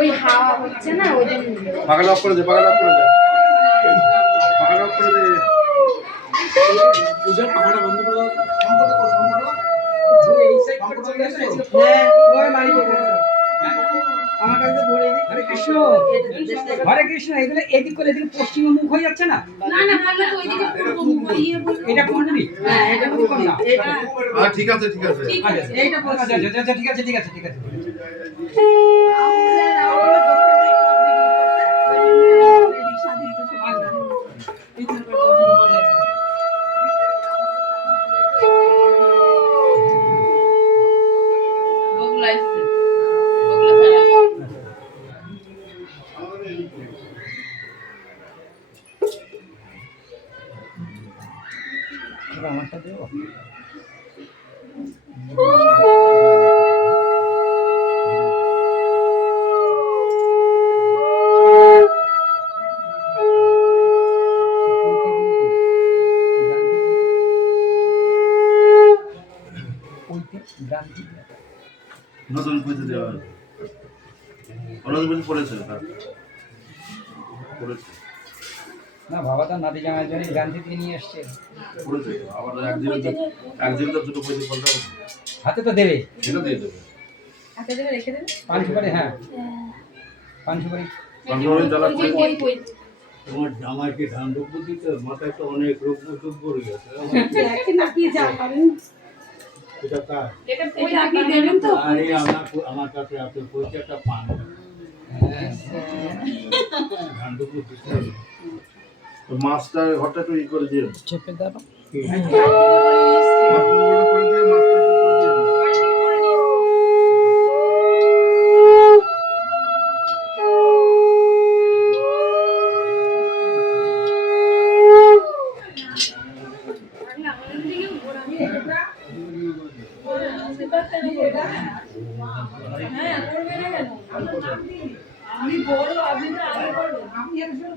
ওই হাওয়া হচ্ছে না ওই জন্য পাখাটা অফ করে দে, পাখাটা অফ করে দে, পাখাটা অফ করে দে। পূজার পাখাটা বন্ধ করে দাও। এই সাইড করে চলে আসো। হ্যাঁ ওই মালিক আমার কাছে ধরে দিই। হরে কৃষ্ণ, হরে কৃষ্ণ। এগুলো এদিক করে এদিকে পশ্চিম মুখ হয়ে যাচ্ছে না? না না বললে তো ওইদিকে পূর্ব মুখ ইয়ে বলবে। এটা পূর্বী। হ্যাঁ এটা পূর্ব না। ঠিক আছে, ঠিক আছে। আচ্ছা এইটা পশ্চিম। আচ্ছা ঠিক আছে, ঠিক আছে, ঠিক আছে। আমারটা দেবো। নতুন পুঁতে দেওয়া হয়েছে, নতুন পুঁতে পড়েছে, পড়েছে না বাবা তো নাতি জামাই জন্য গান্ধী থেকে নিয়ে আসছে। পড়েছে আবার একদিন তো দুটো পুঁতে পাল্টাবো। হাতে তো দেবে, সেটা দিয়ে দেবে। হাতে দেবে রেখে দেবে। পান সুপারি। হ্যাঁ পান সুপারি। তোমার জামাইকে ধান রোগ দিতে মাথায় তো অনেক রোগ রয়ে গেছে। এটা কার? আরে আমার কাছে আপনি পয়সাটা পান ধান রোগ দিতে হবে। তো মাছটা ঘরটা একটু ই করে দিও, চেপে দাও। মাছটা করে দিয়ে মাছটা একটু করে দিও। আমি বড় আপনি তো আগে করবেন আমি একজন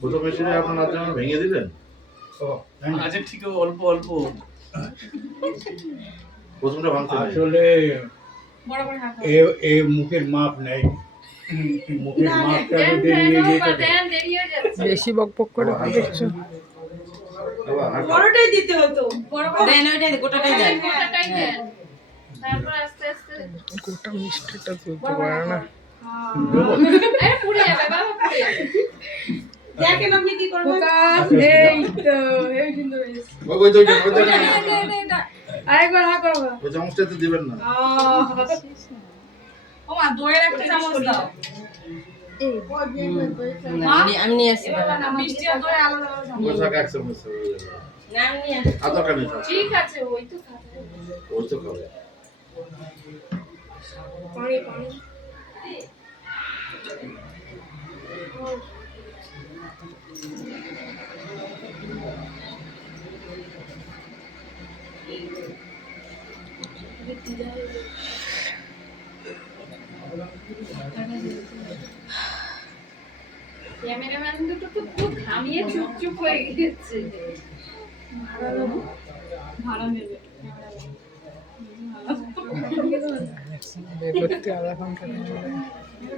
প্রথম মেশিনে আপনার নাচ জামা ভেঙে দিলেন? আচ্ছা ঠিক অল্প অল্প প্রথমটা ভাঙতে নেই। আসলে বড় করে হাত এ মুখের মাপ নেই। মুখের মাপটা যদি নিয়ে যেতে দেন দেরি হয়ে যাচ্ছে। বেশি বকবক করে দেখছো। বড়টাই দিতে হতো। বড় দেন ওইটাই গোটাটাই দেন। গোটাটাই দেন। তারপর আস্তে আস্তে গোটা মিষ্টিটা তুলতে পারে না। আরে পুড়ে যাবে বাবা পুড়ে যাবে। দেখেন আপনি কি করবেন? এই তো এই সুন্দর হয়েছে। ওই তো আরেকবার হা করো। ওই চামচটা তো দিবেন না। ও মা দইয়ের একটা চামচ দাও। আমি নিয়ে আসি মিষ্টি আর দই আলাদা আলাদা চামচ। ওই শাক এক চামচ হয়ে যাবে। না আমি নিয়ে আসি। আর দরকার নেই। ঠিক আছে ওই তো খাবে। ওই তো খাবে। পানি পানি ক্যামেরাম্যান দুটো তো খুব ঘামিয়ে চুপচুপ হয়ে গেছে। ভাড়া নেবে করতে আধা ঘন্টা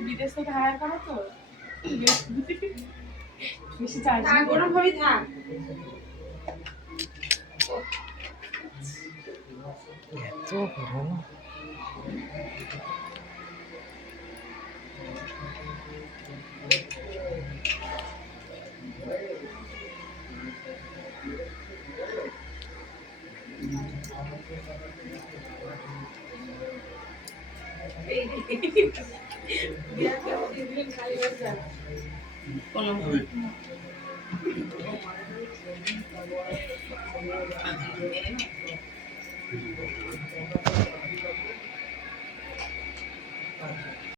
বিদেশ থেকে হায়ার করো তো বেশি চার্জ গরম ভাবে থাক। এত গরম।